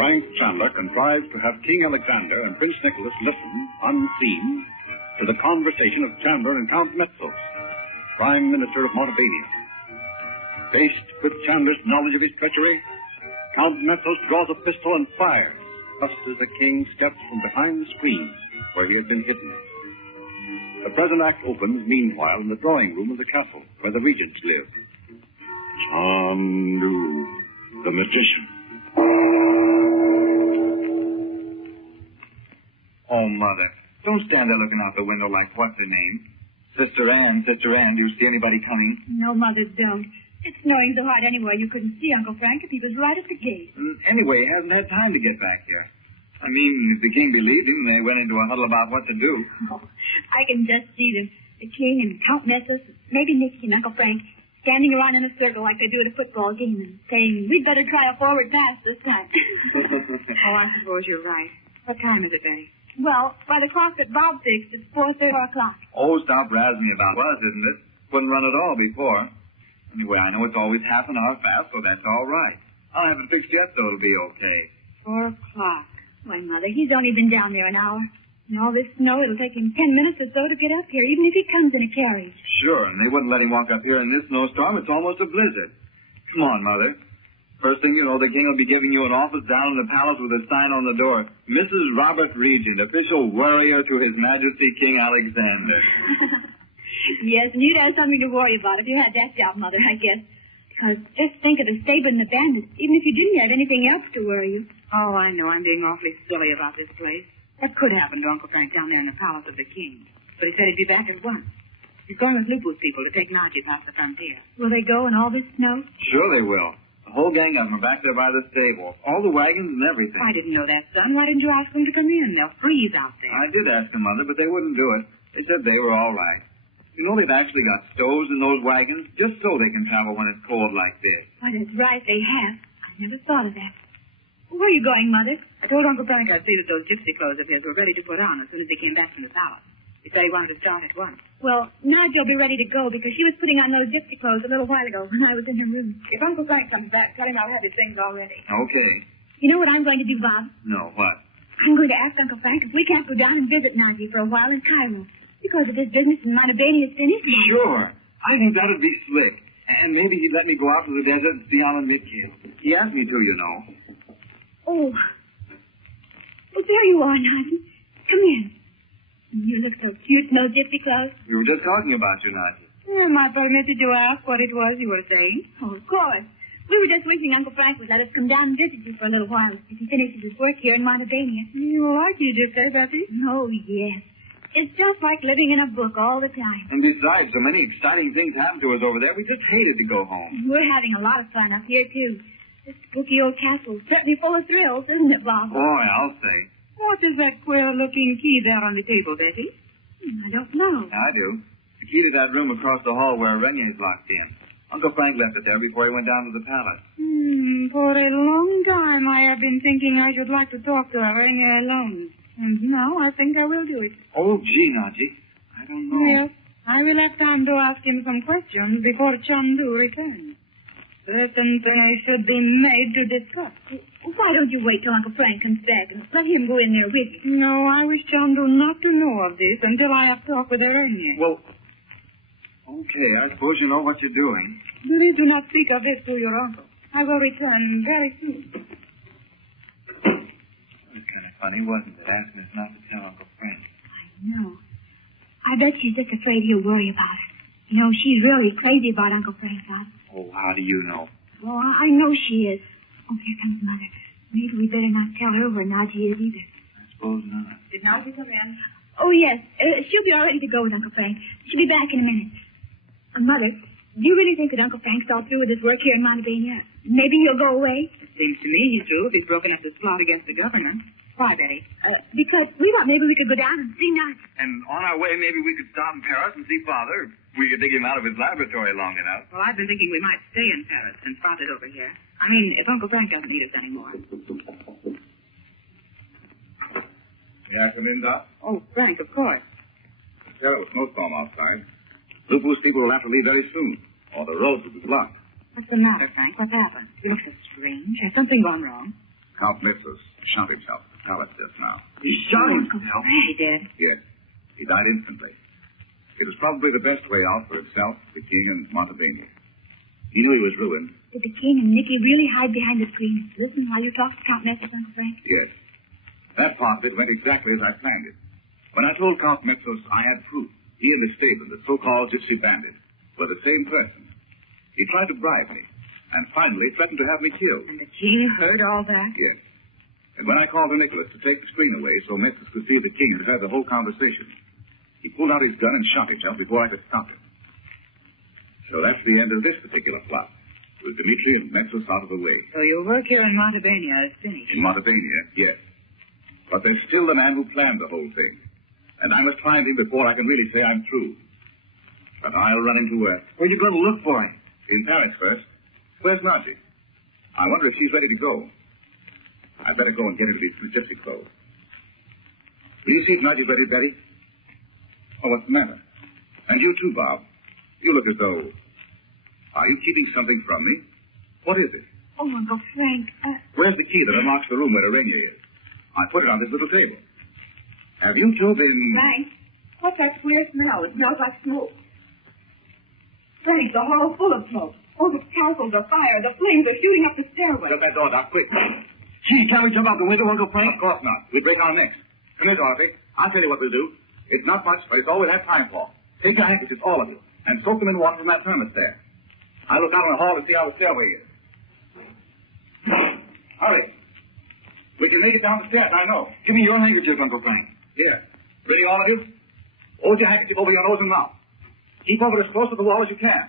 Frank Chandler contrived to have King Alexander and Prince Nicholas listen, unseen, to the conversation of Chandler and Count Metzos, Prime Minister of Montebania. Faced with Chandler's knowledge of his treachery, Count Metzos draws a pistol and fires, just as the king steps from behind the screen where he had been hidden. The present act opens, meanwhile, in the drawing room of the castle where the regents live. Chandu the Magician. Oh, Mother, don't stand there looking out the window like what's her name? Sister Ann, do you see anybody coming? No, Mother, don't. It's snowing so hard anyway you couldn't see Uncle Frank if he was right at the gate. Anyway, he hasn't had time to get back here. I mean, if the king believed him, they went into a huddle about what to do. Oh, I can just see them. The king and Count Metzos, maybe Nicky and Uncle Frank, standing around in a circle like they do at a football game and saying, we'd better try a forward pass this time. Oh, I suppose you're right. What time is it, Betty? Well, by the clock that Bob fixed, it's 4:30 o'clock. Oh, stop razzing me about was, isn't it? Wouldn't run at all before. Anyway, I know it's always half an hour fast, so that's all right. I'll have it fixed yet, so it'll be okay. 4 o'clock. Why, Mother, he's only been down there an hour. And all this snow, it'll take him 10 minutes or so to get up here, even if he comes in a carriage. Sure, and they wouldn't let him walk up here in this snowstorm. It's almost a blizzard. Come on, Mother. First thing you know, the king will be giving you an office down in the palace with a sign on the door. Mrs. Robert Regent, official warrior to His Majesty King Alexander. Yes, and you'd have something to worry about if you had that job, Mother, I guess. Because just think of the stable and the bandits, even if you didn't have anything else to worry you. Oh, I know. I'm being awfully silly about this place. That could happen to Uncle Frank down there in the palace of the king. But he said he'd be back at once. He's going with Lupu's people to take Nadji past the frontier. Will they go in all this snow? Sure they will. The whole gang of them are back there by the stable. All the wagons and everything. I didn't know that, son. Why didn't you ask them to come in? They'll freeze out there. I did ask them, Mother, but they wouldn't do it. They said they were all right. You know, they've actually got stoves in those wagons just so they can travel when it's cold like this. Why, that's right, they have. I never thought of that. Where are you going, Mother? I told Uncle Frank I'd see that those gypsy clothes of his were ready to put on as soon as he came back from the palace. He said he wanted to start at once. Well, Nadji will be ready to go because she was putting on those gypsy clothes a little while ago when I was in her room. If Uncle Frank comes back, tell him I'll have his things all ready. Okay. You know what I'm going to do, Bob? No, what? I'm going to ask Uncle Frank if we can't go down and visit Nadji for a while in Cairo. Because of his business in Montebania is finished. Sure. I think that'd be slick. And maybe he'd let me go out to the desert and see Alan Midkind. He asked me to, you know. Oh. Oh, there you are, Nadji. Come in. You look so cute in those gypsy clothes. We were just talking about you, Nadji. Am I permitted to ask what it was you were saying? Oh, of course. We were just wishing Uncle Frank would let us come down and visit you for a little while if he finishes his work here in Montebania. You like you just say, Betty? Oh, yes. It's just like living in a book all the time. And besides, so many exciting things happen to us over there, we just hated to go home. We're having a lot of fun up here, too. This spooky old castle is certainly full of thrills, isn't it, Bob? Boy, I'll say. What is that queer-looking key there on the table, Betty? I don't know. I do. The key to that room across the hall where Renier's locked in. Uncle Frank left it there before he went down to the palace. For a long time I have been thinking I should like to talk to Renier alone. And now I think I will do it. Oh, gee, Nadji. I don't know. Yes, I will have time to ask him some questions before Chandu returns. Certain things should be made to discuss. Why don't you wait till Uncle Frank comes back and let him go in there with you? No, I wish Chandu not to know of this until I have talked with Renier. Well, okay, I suppose you know what you're doing. Please do not speak of this to your uncle. I will return very soon. It was kind of funny, wasn't it, asking us not to tell Uncle Frank? I know. I bet she's just afraid he'll worry about it. You know, she's really crazy about Uncle Frank, Bob. Oh, how do you know? Oh, I know she is. Oh, here comes Mother. Maybe we better not tell her where Nadji is either. I suppose not. Did Nadji come in? Oh, yes. She'll be all ready to go with Uncle Frank. She'll be back in a minute. Mother, do you really think that Uncle Frank's all through with his work here in Montebania? Maybe he'll go away? It seems to me he's through if he's broken up this plot against the governor. Why, Betty? Because we thought maybe we could go down and see Nadji. And on our way, maybe we could stop in Paris and see Father. We could dig him out of his laboratory long enough. Well, I've been thinking we might stay in Paris and spot it over here. I mean, if Uncle Frank doesn't need us anymore. May I come in, Doc? Oh, Frank, of course. Terrible snowstorm outside. Lupu's people will have to leave very soon, or the roads will be blocked. What's the matter, Frank? What's happened? You look so strange. Has something gone wrong? Count Metzos shot himself at the palace just now. He shot himself? He did. Yes. He died instantly. It was probably the best way out for himself, the king, and Montevideo. He knew he was ruined. Did the king and Nicky really hide behind the screen? Listen while you talk to Count Metzos, Uncle Frank? Yes. That part of it went exactly as I planned it. When I told Count Metzos I had proof, he and his stableman, the so-called gypsy bandit, were the same person. He tried to bribe me, and finally threatened to have me killed. And the king heard all that? Yes. And when I called to Nicholas to take the screen away so Metzos could see the king had heard the whole conversation, he pulled out his gun and shot himself before I could stop him. So that's the end of this particular plot, with Dmitri and Metzos out of the way. So your work here in Montevideo is finished? In Montevideo, yes. But there's still the man who planned the whole thing. And I must find him before I can really say I'm through. But I'll run into work. Where are you going to look for him? In Paris first. Where's Nadji? I wonder if she's ready to go. I'd better go and get her to be gypsy clothes. Will you see if Nadji's ready, Betty? Oh, what's the matter? And you too, Bob. You look as though... Are you keeping something from me? What is it? Oh, Uncle Frank, Where's the key that unlocks the room where the Rainier is? I put it on this little table. Have you two been... Frank, what's that queer smell? It smells like smoke. Frank, the hall's full of smoke. Oh, the charcoal, the fire, the flames are shooting up the stairway. Shut that door, Doc, quick. Gee, can't we jump out the window, Uncle Frank? Of course not. We break our necks. Come here, Dorothy. I'll tell you what we'll do. It's not much, but it's all we have time for. Take your handkerchiefs, all of you, and soak them in water from that thermos there. I'll look out in the hall to see how the stairway is. Hurry. We can make it down the stairs, I know. Give me your handkerchief, Uncle Frank. Here. Ready, all of you? Hold your handkerchief over your nose and mouth. Keep over as close to the wall as you can.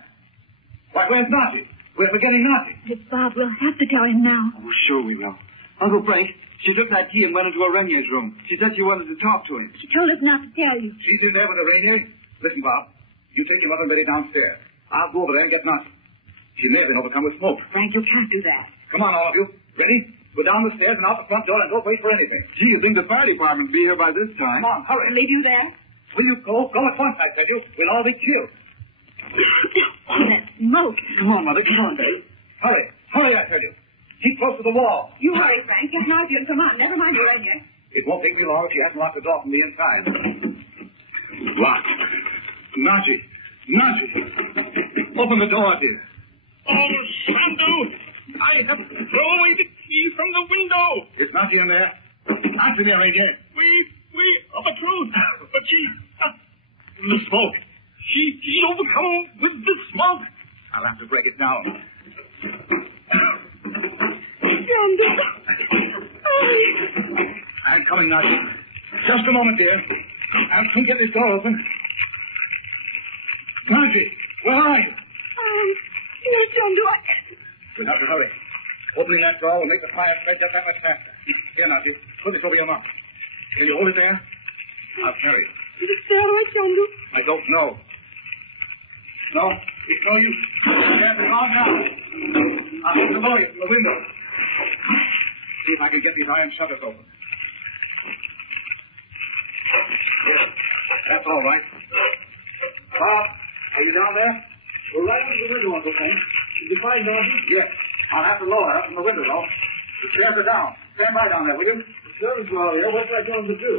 Why, where's Nadji? We're forgetting Nadji. It's Bob. We'll have to tell him now. Oh, sure we will. Uncle Frank, she took that key and went into Renier's room. She said she wanted to talk to him. She told us not to tell you. She's in there with the Rainier. Listen, Bob. You take your mother and Betty downstairs. I'll go over there and get Nadji. She may have been overcome with smoke. Frank, you can't do that. Come on, all of you. Ready? Go down the stairs and out the front door and don't wait for anything. Gee, you think the fire department will be here by this time? Come on, hurry. Leave you there? Will you go? Go at once, I tell you. We'll all be killed. Oh, that smoke. Come on, Mother. Come on, Betty. Hurry. Hurry, I tell you. Keep close to the wall. You hurry, Frank. Get Nadji and come on. Never mind the Rainier. It won't take me long if she hasn't locked the door from the inside. Locked. Nadji. Nadji. Open the door, dear. Oh, Chandu! I have thrown away the key from the window. Is Nadji in there? Answer me, Rainier. We of the truth. But she... the smoke. She's overcome with the smoke. I'll have to break it down. Chandu. I'm coming, Nadji. Just a moment, dear. I'll soon get this door open. Nadji, where are you? Yes, Chandu. We'll have to hurry. Opening that door will make the fire spread just that much faster. Here, Nadji. Put this over your mouth. Can you hold it there? I'll carry it. To the stairway, Chandu. I don't know. No, it's no use. There's the door now. I'll hit the lawyer from the window. See if I can get these iron shutters open. Yes, that's all right. Bob, are you down there? We're right under the window, Uncle Frank. Did you find Nadji? Yes. I'll have to lower her from the window, though. The stairs are down. Stand by down there, will you? The servants are all here. What's I going to do?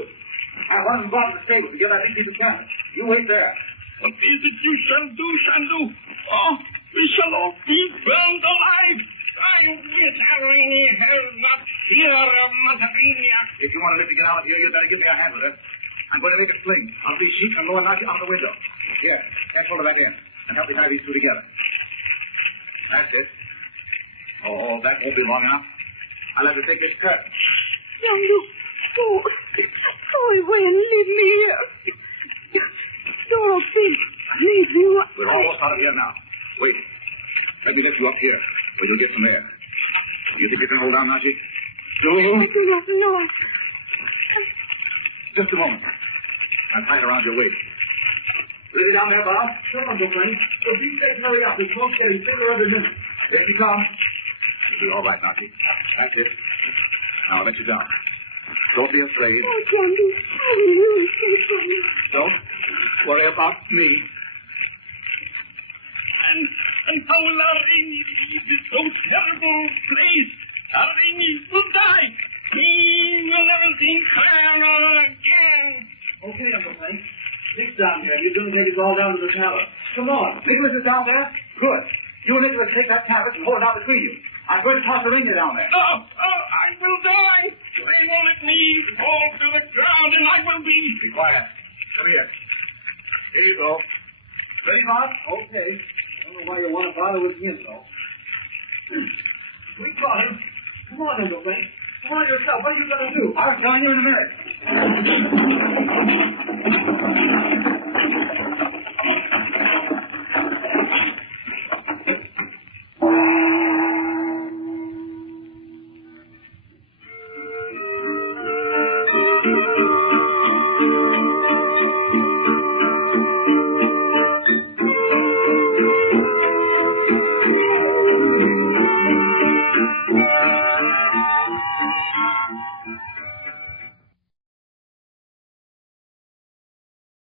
I want them brought to the stable to get that piece of canvas. You wait there. What is it you shall do, Chandu? Oh, we shall all be burned alive. I wish I really had not fear of Montevideo. If you want to live to get out of here, you'd better give me a hand with her. I'm going to make a sling. I'll see sheets and lower Nadji out the window. Here, let's hold her back in and help me tie these two together. That's it. Oh, that won't be long enough. I'll have to take this curtain. Chandu. Go away and leave me here. Dorothy, leave you. We're almost out of here now. Wait. Let me lift you up here, where you'll get some air. You think you can hold down, Nadji? I do not know. Just a moment. I'll tie it around your waist. Ready down there, Bob? Sure, Uncle Frank. So be safe and hurry up. The smoke's getting thicker every minute. There you come. You'll be all right, Nadji. That's it. Now I'll let you down. Don't be afraid. Oh, Chandu, I really care for you. Don't worry about me. And how will our enemies leave this so terrible place? Hurry me to die. He will never think again. Okay, Uncle Frank. Nick's down here. You're going to get us all down to the palace. Come on. Nicholas is down there? Good. You and Nicholas take that tablet and hold it out between you. I'm going to toss the ringer down there. I will die. They will let me fall to the ground and I will be... Be quiet. Come here. Here you go. Ready, Bob? Okay. I don't know why you want to bother with him, though. We got him. Come on, Uncle Frank. Come on yourself. What are you going to do? I'll tell you in a minute.